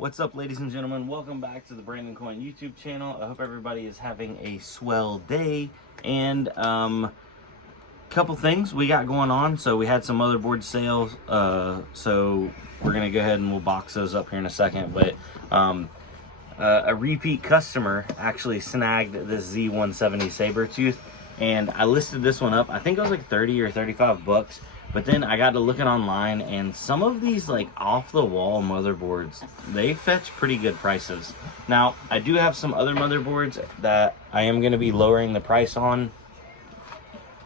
What's up, ladies and gentlemen? Welcome back to the Brandon Coin YouTube channel. I hope everybody is having a swell day. And couple things we got going on. So we had some motherboard sales. So we're gonna go ahead and we'll box those up here in a second. But a repeat customer actually snagged this Z170 Sabertooth, and I listed this one up. I think it was like 30 or 35 bucks. But then I got to looking online, and some of these like off-the-wall motherboards, they fetch pretty good prices. Now, I do have some other motherboards that I am going to be lowering the price on.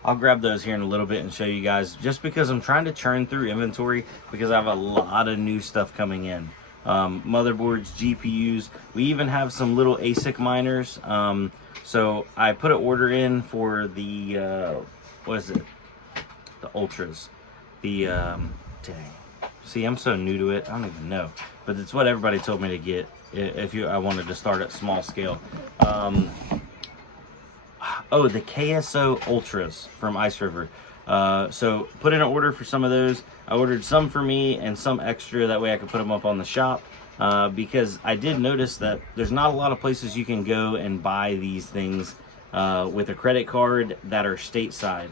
I'll grab those here in a little bit and show you guys, just because I'm trying to churn through inventory because I have a lot of new stuff coming in. Motherboards, GPUs, we even have some little ASIC miners. So I put an order in for the, what is it? The Ultras. The dang, see, I'm so new to it, I don't even know, but it's what everybody told me to get if I wanted to start at small scale. Oh, the KSO Ultras from Ice River. So put in an order for some of those. I ordered some for me and some extra, that way I could put them up on the shop, because I did notice that there's not a lot of places you can go and buy these things with a credit card that are stateside.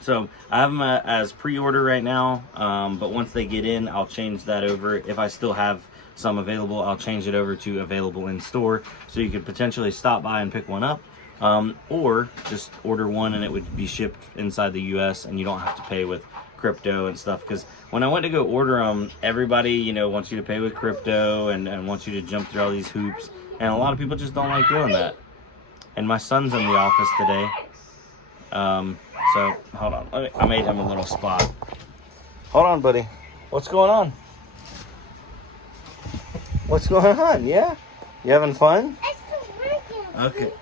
So I have them as pre-order right now, but once they get in, I'll change that over. If I still have some available, I'll change it over to available in store, so you could potentially stop by and pick one up, or just order one and it would be shipped inside the US, and you don't have to pay with crypto and stuff. Because when I went to go order them, everybody, you know, wants you to pay with crypto and wants you to jump through all these hoops, and a lot of people just don't like doing that. And my son's in the office today. So hold on, I made him a little spot. Hold on, buddy. What's going on? What's going on? Yeah? You having fun? It's working. Okay.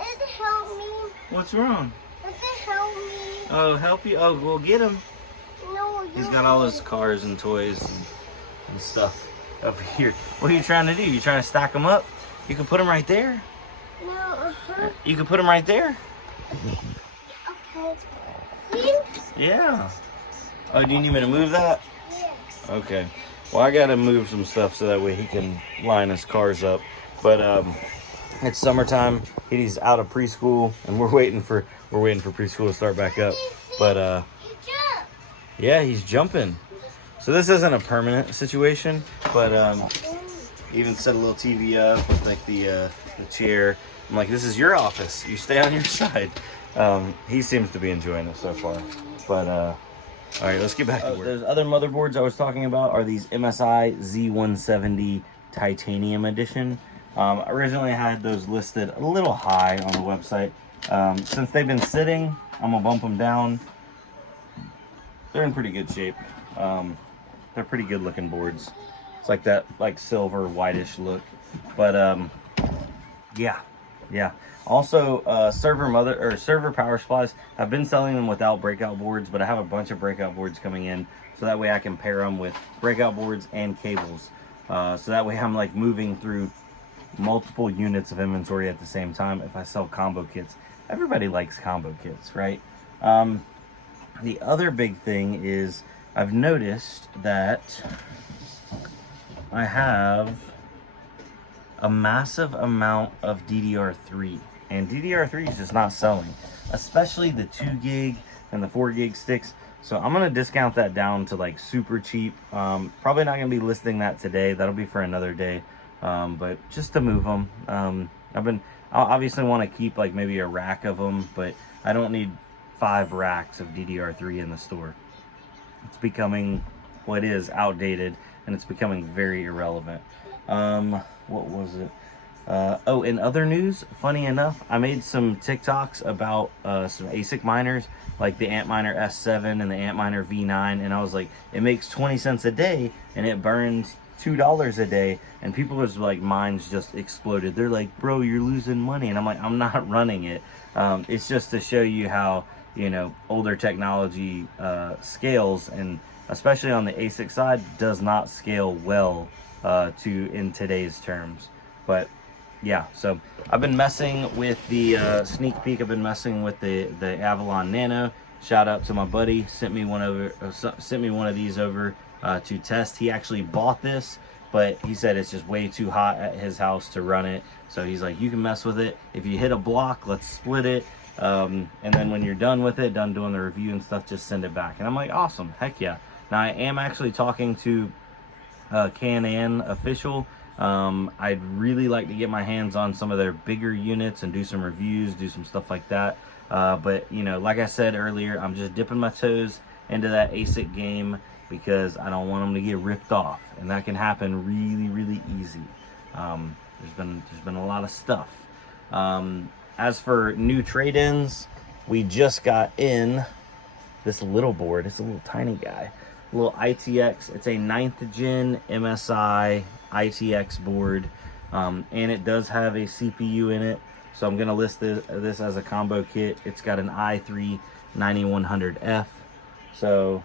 It helped me. What's wrong? It helped me. Oh, help you? Oh, we'll get him. No, He's got all his cars and toys and stuff over here. What are you trying to do? You trying to stack them up? You can put them right there. No, You can put them right there. Okay. See? Yeah. Oh, do you need me to move that? Yes. Okay. Well, I gotta move some stuff so that way he can line his cars up. But it's summertime. He's out of preschool, and we're waiting for preschool to start back up. But yeah, he's jumping. So this isn't a permanent situation, but even set a little TV up with like the chair. I'm like, this is your office. You stay on your side. He seems to be enjoying it so far. But all right, let's get back to work. Those other motherboards I was talking about are these MSI Z170 Titanium Edition. Originally I had those listed a little high on the website. Since they've been sitting, I'm gonna bump them down. They're in pretty good shape. They're pretty good looking boards. It's like that, like silver whitish look. But yeah. Also, server power supplies. I've been selling them without breakout boards, but I have a bunch of breakout boards coming in, so that way I can pair them with breakout boards and cables. So that way I'm like moving through multiple units of inventory at the same time if I sell combo kits. Everybody likes combo kits, right? The other big thing is I've noticed that I have a massive amount of DDR3, and DDR3 is just not selling, especially the 2 gig and the 4 gig sticks. So I'm gonna discount that down to like super cheap. Probably not gonna be listing that today. That'll be for another day. But just to move them, I'll obviously want to keep like maybe a rack of them, but I don't need 5 racks of DDR3 in the store. It's becoming, what is outdated, and it's becoming very irrelevant. What was it? Oh, in other news, funny enough, I made some TikToks about some ASIC miners, like the Antminer S7 and the Antminer V9, and I was like, it makes 20 cents a day, and it burns $2 a day, and people was like, minds just exploded. They're like, bro, you're losing money, and I'm like, I'm not running it. It's just to show you how, you know, older technology scales, and especially on the ASIC side, does not scale well in today's terms. But yeah, so I've been messing with the sneak peek. I've been messing with the Avalon Nano. Shout out to my buddy, sent me one of these over to test. He actually bought this but he said it's just way too hot at his house to run it. So he's like, you can mess with it. If you hit a block, let's split it. And then when you're done with it, done doing the review and stuff, just send it back. And I'm like, awesome, heck yeah. Now I am actually talking to Can-Am official. I'd really like to get my hands on some of their bigger units and do some reviews, do some stuff like that. But you know, like I said earlier, I'm just dipping my toes into that ASIC game because I don't want them to get ripped off, and that can happen really easy. There's been a lot of stuff. As for new trade-ins, we just got in this little board. It's a little tiny guy, a little ITX. It's a 9th gen MSI ITX board, and it does have a CPU in it. So I'm gonna list this as a combo kit. It's got an i3-9100F. So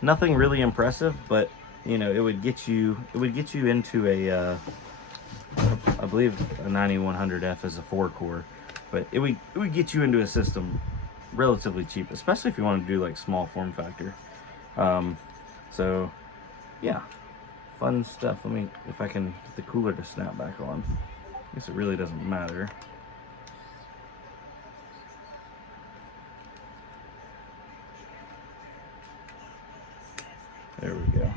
nothing really impressive, but you know, it would get you into a I believe a 9100F is a 4-core, but it would get you into a system relatively cheap, especially if you want to do like small form factor. So yeah, fun stuff. Let me, if I can get the cooler to snap back on. I guess it really doesn't matter. There we go.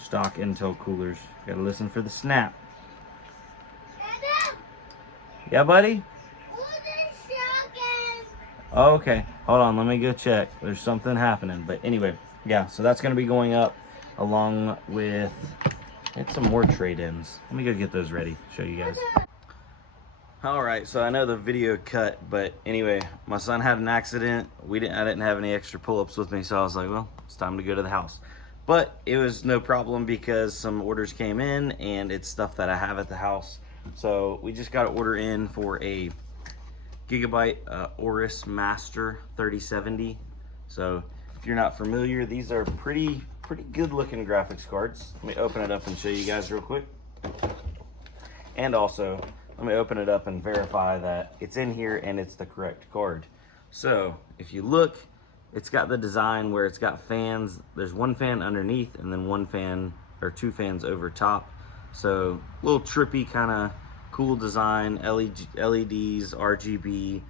Stock Intel coolers. Gotta listen for the snap. Dada, Yeah, buddy? who the shark is? Oh, okay. Hold on. Let me go check. There's something happening. But anyway, yeah. So that's gonna be going up along with some more trade-ins. Let me go get those ready. Show you guys. All right. So I know the video cut, but anyway, my son had an accident. I didn't have any extra pull-ups with me, so I was like, well, it's time to go to the house. But it was no problem because some orders came in and it's stuff that I have at the house. So we just got an order in for a Gigabyte Aorus Master 3070. So if you're not familiar, these are pretty good looking graphics cards. Let me open it up and show you guys real quick. And also, let me open it up and verify that it's in here and it's the correct card. So if you look, it's got the design where it's got fans. There's one fan underneath and then one fan or two fans over top. So a little trippy, kind of cool design. LEDs, RGB,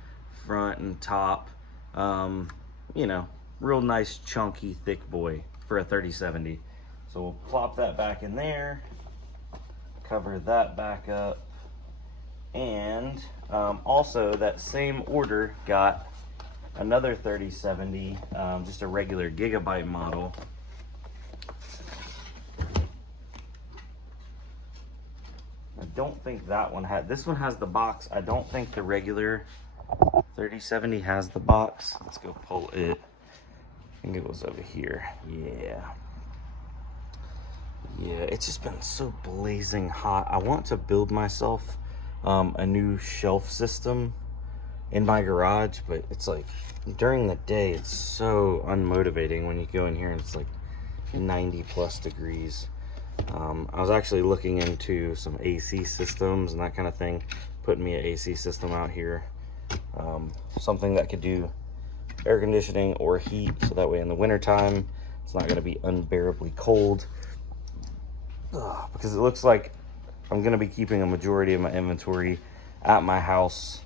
front and top. You know, real nice chunky thick boy for a 3070. So we'll plop that back in there, cover that back up, and also that same order got another 3070, just a regular Gigabyte model. I don't think that one had, this one has the box. I don't think the regular 3070 has the box. Let's go pull it. I think it was over here. Yeah, it's just been so blazing hot. I want to build myself a new shelf system in my garage, but it's like during the day it's so unmotivating when you go in here and it's like 90 plus degrees. I was actually looking into some AC systems and that kind of thing, putting me an AC system out here, something that could do air conditioning or heat, so that way in the winter time it's not going to be unbearably cold. Because it looks like I'm going to be keeping a majority of my inventory at my house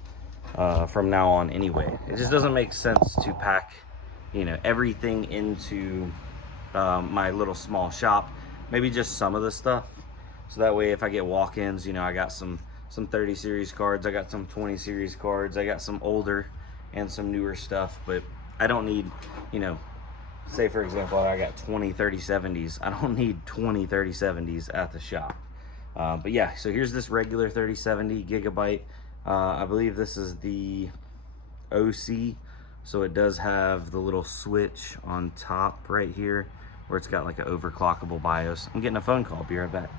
from now on anyway. It just doesn't make sense to pack, you know, everything into my little small shop. Maybe just some of the stuff, so that way if I get walk-ins, you know, I got some 30 series cards, I got some 20 series cards, I got some older and some newer stuff. But I don't need, you know, say for example I got 20 3070s. I don't need 20 3070s at the shop. But yeah, so here's this regular 3070 Gigabyte. I believe this is the OC, so it does have the little switch on top right here where it's got like an overclockable BIOS. I'm getting a phone call. Be right back.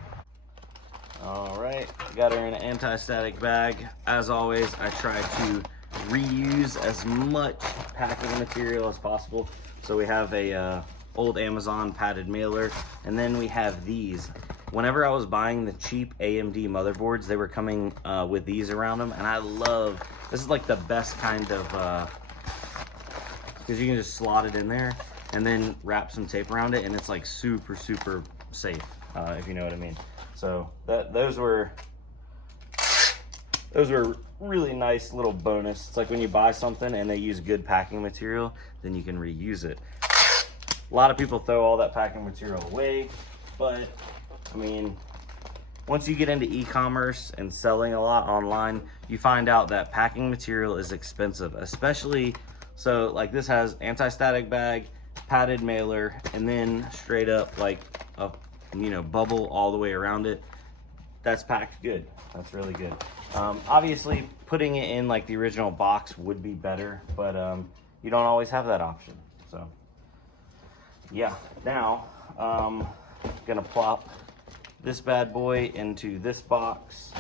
All right, got her in an anti-static bag. As always, I try to reuse as much packing material as possible. So we have a old Amazon padded mailer, and then we have these. Whenever I was buying the cheap AMD motherboards, they were coming with these around them, and I love, this is like the best kind of, because you can just slot it in there and then wrap some tape around it, and it's like super safe. if you know what I mean. So those were really nice little bonus. It's like when you buy something and they use good packing material, then you can reuse it. A lot of people throw all that packing material away, but I mean, once you get into e-commerce and selling a lot online, you find out that packing material is expensive, especially, so like this has anti-static bag, padded mailer, and then straight up like a, you know, bubble all the way around it. That's packed good. That's really good. Obviously putting it in like the original box would be better, but you don't always have that option. So yeah, now gonna plop this bad boy into this box.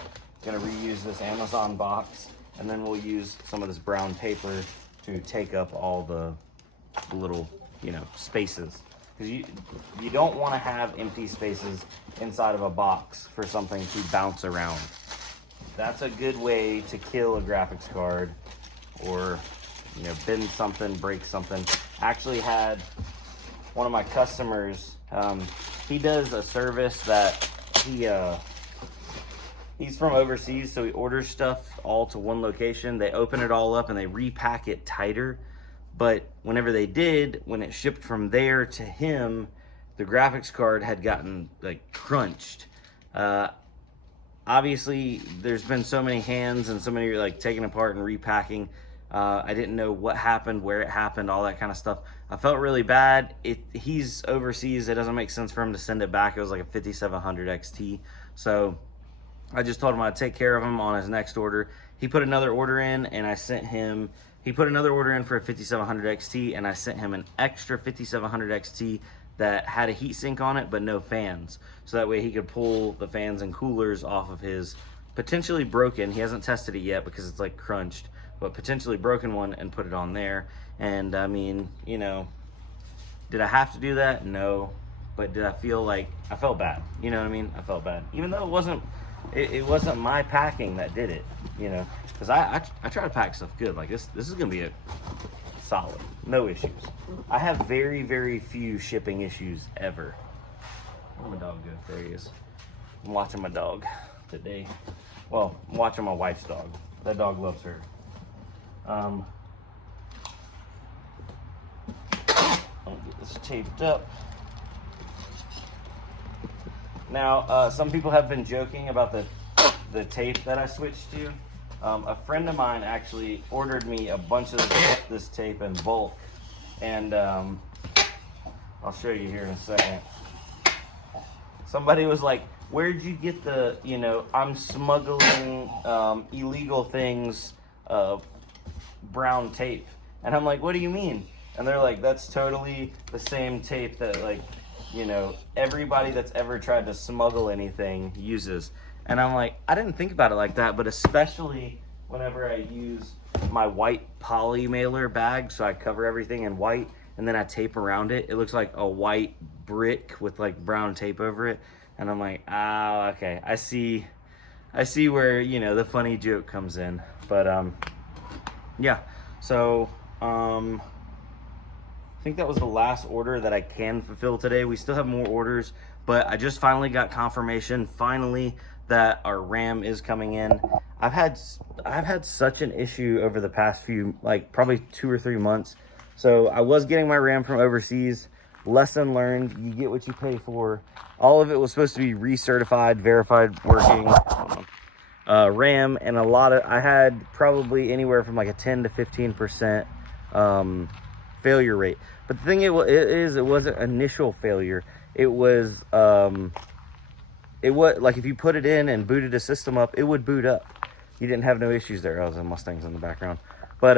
Gonna reuse this Amazon box, and then we'll use some of this brown paper to take up all the little, you know, spaces, because you don't want to have empty spaces inside of a box for something to bounce around. That's a good way to kill a graphics card, or, you know, bend something, break something. Actually had one of my customers, he does a service that he's from overseas, so he orders stuff all to one location. They open it all up and they repack it tighter. But whenever they did, when it shipped from there to him, the graphics card had gotten like crunched. Obviously, there's been so many hands and so many like taking apart and repacking. I didn't know what happened, where it happened, all that kind of stuff. I felt really bad. He's overseas. It doesn't make sense for him to send it back. It was like a 5700 XT. So I just told him I'd take care of him on his next order. He put another order in, and I sent him, he put another order in for a 5700 XT, and I sent him an extra 5700 XT that had a heatsink on it but no fans, so that way he could pull the fans and coolers off of his potentially broken, he hasn't tested it yet because it's like crunched, but potentially broken one, and put it on there. And I mean, you know, did I have to do that? No. But did I feel like, I felt bad, you know what I mean? I felt bad, even though it wasn't my packing that did it, you know, because I try to pack stuff good. Like this is gonna be a solid, no issues. I have very, very few shipping issues ever. Where'd my dog go? There he is. I'm watching my dog today. Well, I'm watching my wife's dog. That dog loves her. I'll get this taped up. Now, some people have been joking about the tape that I switched to. A friend of mine actually ordered me a bunch of this tape in bulk, and I'll show you here in a second. Somebody was like, where'd you get the, you know, I'm smuggling illegal things brown tape? And I'm like, what do you mean? And they're like, that's totally the same tape that, like, you know, everybody that's ever tried to smuggle anything uses. And I'm like, I didn't think about it like that, but especially whenever I use my white poly mailer bag, so I cover everything in white and then I tape around it, it looks like a white brick with like brown tape over it. And I'm like, ah, okay, I see where, you know, the funny joke comes in. But yeah, so I think that was the last order that I can fulfill today. We still have more orders, but I just finally got confirmation that our RAM is coming in. I've had such an issue over the past few, like probably 2 or 3 months. So I was getting my RAM from overseas. Lesson learned, you get what you pay for. All of it was supposed to be recertified, verified, working RAM, and I had probably anywhere from like a 10 to 15% failure rate. But the thing it wasn't initial failure. It was like if you put it in and booted a system up, it would boot up. You didn't have no issues there. Oh, the Mustangs in the background. But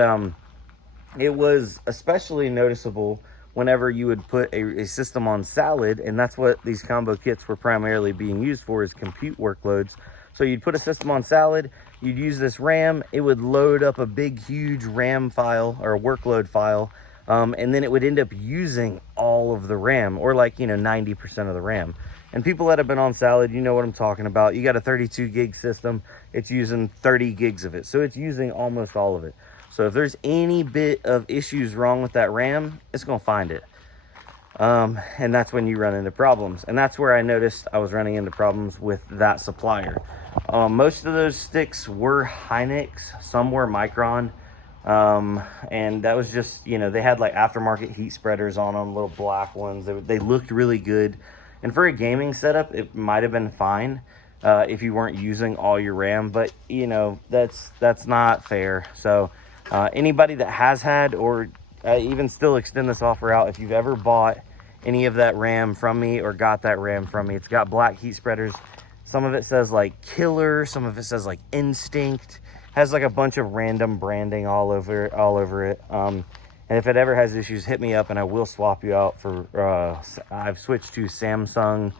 it was especially noticeable whenever you would put a system on salad, and that's what these combo kits were primarily being used for, is compute workloads. So you'd put a system on salad, you'd use this RAM, it would load up a big, huge RAM file or a workload file, and then it would end up using all of the RAM, or like, you know, 90% of the RAM. And people that have been on salad, you know what I'm talking about. You got a 32 gig system, it's using 30 gigs of it. So it's using almost all of it. So if there's any bit of issues wrong with that RAM, it's gonna find it. And that's when you run into problems. And that's where I noticed I was running into problems with that supplier. Most of those sticks were Hynix, some were Micron. And that was just, you know, they had like aftermarket heat spreaders on them, little black ones. They looked really good. And for a gaming setup, it might have been fine if you weren't using all your RAM, but you know, that's not fair. So anybody that has had, or even still extend this offer out, if you've ever bought any of that RAM from me or got that RAM from me, it's got black heat spreaders. Some of it says like Killer, some of it says like Instinct, has like a bunch of random branding all over it. And if it ever has issues, hit me up and I will swap you out for I've switched to Samsung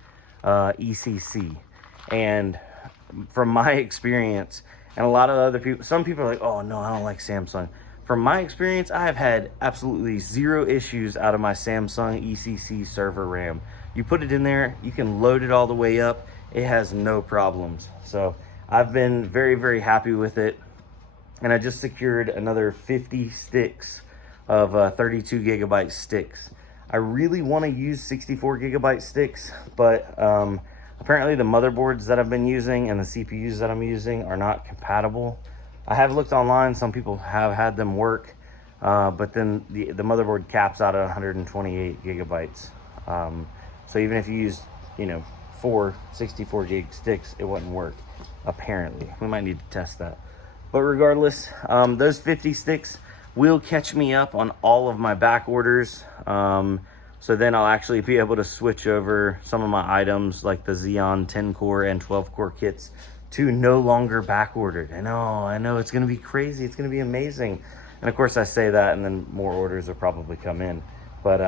ECC. And from my experience, and a lot of other people, some people are like, oh no, I don't like Samsung. From my experience, I have had absolutely zero issues out of my Samsung ECC server RAM. You put it in there, you can load it all the way up. It has no problems. So I've been very, very happy with it. And I just secured another 50 sticks of 32 gigabyte sticks. I really want to use 64 gigabyte sticks, but apparently the motherboards that I've been using and the CPUs that I'm using are not compatible. I have looked online, some people have had them work, but then the motherboard caps out at 128 gigabytes. So even if you use, you know, 4 64 gig sticks, it wouldn't work, apparently. We might need to test that. But regardless, those 50 sticks will catch me up on all of my back orders. So then I'll actually be able to switch over some of my items like the Xeon 10 core and 12 core kits to no longer back ordered. I know it's gonna be crazy, it's gonna be amazing. And of course I say that and then more orders will probably come in. But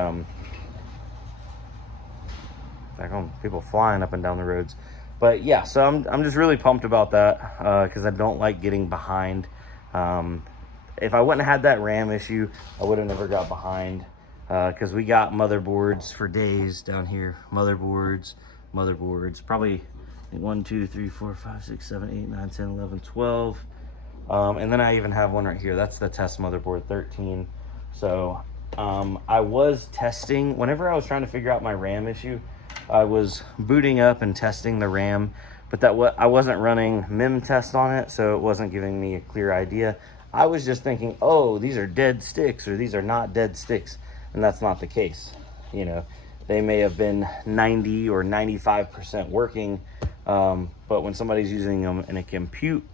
back home, people flying up and down the roads. But yeah, so I'm just really pumped about that because I don't like getting behind. If I wouldn't have had that RAM issue, I would have never got behind. Because we got motherboards for days down here. Motherboards, probably 1, 2, 3, 4, 5, 6, 7, 8, 9, 10, 11, 12. And then I even have one right here. That's the test motherboard 13. So I was testing, whenever I was trying to figure out my RAM issue, I was booting up and testing the RAM, but I wasn't running mem test on it, so it wasn't giving me a clear idea. I was just thinking, oh, these are dead sticks or these are not dead sticks. And that's not the case. You know, they may have been 90 or 95% working, but when somebody's using them in a compute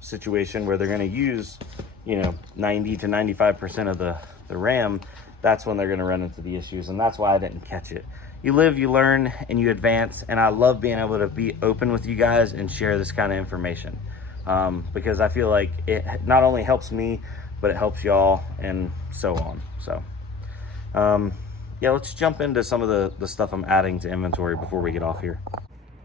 situation where they're going to use, you know, 90 to 95% of the RAM, that's when they're going to run into the issues. And that's why I didn't catch it. You live, you learn, and you advance. And I love being able to be open with you guys and share this kind of information, because I feel like it not only helps me, but it helps y'all and so on. So yeah, let's jump into some of the stuff I'm adding to inventory before we get off here.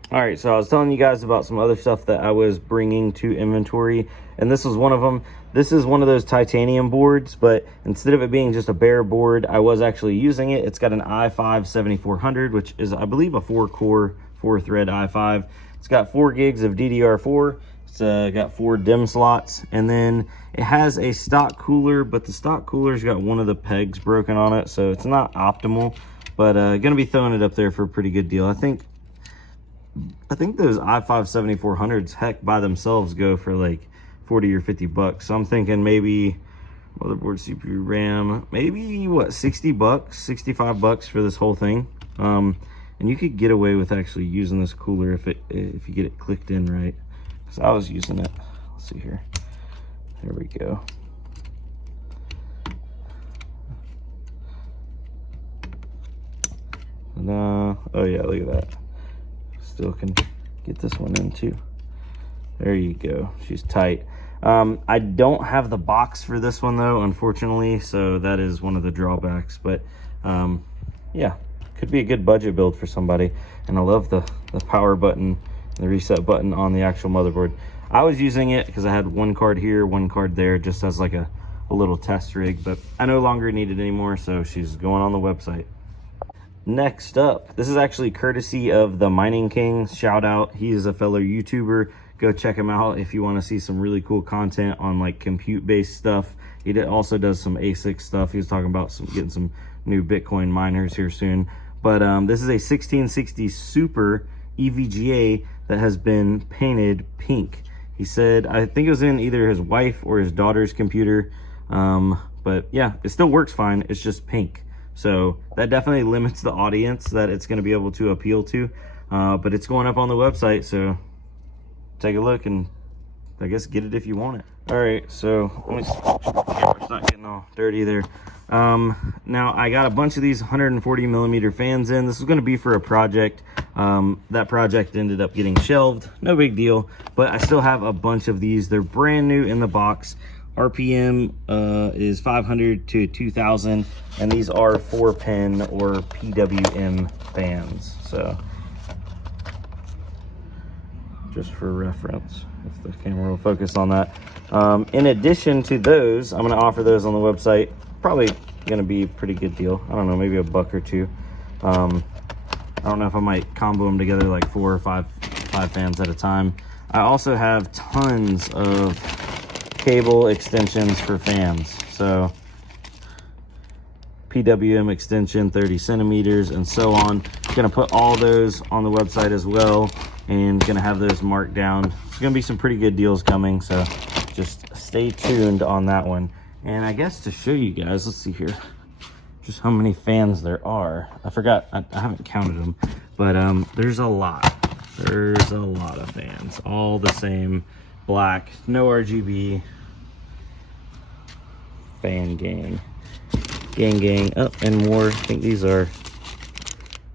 All right, so I was telling you guys about some other stuff that I was bringing to inventory, and this was one of them. This is one of those titanium boards, but instead of it being just a bare board, I was actually using it. It's got an i5-7400, which is, I believe, a 4-core, 4-thread i5. It's got 4 gigs of DDR4. It's got 4 DIMM slots, and then it has a stock cooler, but the stock cooler's got one of the pegs broken on it, so it's not optimal, but gonna be throwing it up there for a pretty good deal. I think those i5-7400s, heck, by themselves go for like 40 or 50 bucks. So I'm thinking maybe motherboard, CPU, RAM, maybe what, 60 bucks, 65 bucks for this whole thing. And you could get away with actually using this cooler if you get it clicked in right. So I was using it. Let's see here. There we go. And, oh yeah, look at that. Still can get this one in too. There you go. She's tight. I don't have the box for this one though, unfortunately, so that is one of the drawbacks. But yeah, could be a good budget build for somebody. And I love the power button, the reset button on the actual motherboard. I was using it because I had one card here, one card there, just as like a little test rig, but I no longer need it anymore, so she's going on the website. Next up, this is actually courtesy of the Mining King. Shout out, he is a fellow YouTuber. Go check him out if you want to see some really cool content on like compute based stuff. He also does some ASIC stuff. He was talking about getting some new Bitcoin miners here soon. But this is a 1660 Super EVGA that has been painted pink. He said, I think it was in either his wife or his daughter's computer. But yeah, it still works fine. It's just pink. So that definitely limits the audience that it's going to be able to appeal to. But it's going up on the website, so take a look and I guess get it if you want it. All right, so let me see. It's not getting all dirty there. Now I got a bunch of these 140 millimeter fans in. This is going to be for a project. That project ended up getting shelved. No big deal, but I still have a bunch of these. They're brand new in the box. RPM is 500 to 2000, and these are 4-pin or PWM fans. So just for reference, if the camera will focus on that. In addition to those, I'm going to offer those on the website. Probably going to be a pretty good deal. I don't know, maybe $1 or $2. I don't know if I might combo them together like 4 or 5 fans at a time. I also have tons of cable extensions for fans. So PWM extension 30 centimeters and so on. Gonna put all those on the website as well, and gonna have those marked down. It's gonna be some pretty good deals coming, so just stay tuned on that one. And I guess to show you guys, let's see here, just how many fans there are. I forgot, I haven't counted them, but there's a lot. There's a lot of fans, all the same, black, no RGB. Fan gang, up and more. I think these are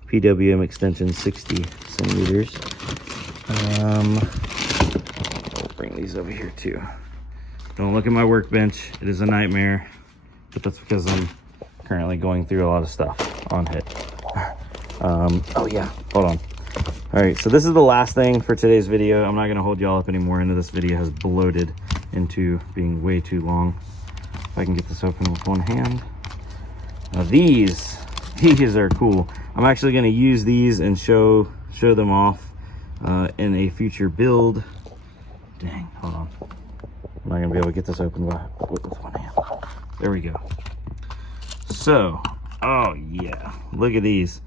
PWM extension 60 centimeters. I'll bring these over here too. Don't look at my workbench, it is a nightmare, but that's because I'm currently going through a lot of stuff on it. Oh yeah, hold on. All right, so this is the last thing for today's video. I'm not gonna hold y'all up anymore. I know this video has bloated into being way too long. If I can get this open with one hand. Now these are cool. I'm actually gonna use these and show them off in a future build. Dang, hold on. I'm not gonna be able to get this open with one hand. There we go. So, oh yeah, look at these.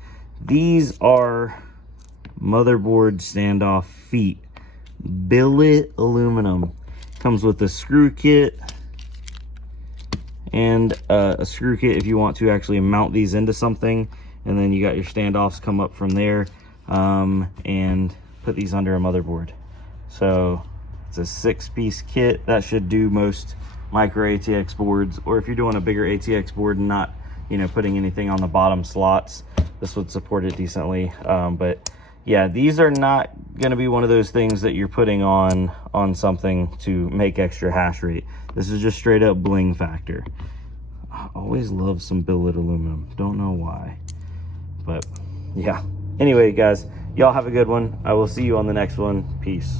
These are motherboard standoff feet. Billet aluminum. Comes with a screw kit and a screw kit if you want to actually mount these into something, and then you got your standoffs come up from there, and put these under a motherboard. So it's a 6-piece kit that should do most micro ATX boards, or if you're doing a bigger ATX board and not, you know, putting anything on the bottom slots, this would support it decently. But yeah, these are not going to be one of those things that you're putting on something to make extra hash rate. This is just straight up bling factor. I always love some billet aluminum. Don't know why. But yeah. Anyway, guys, y'all have a good one. I will see you on the next one. Peace.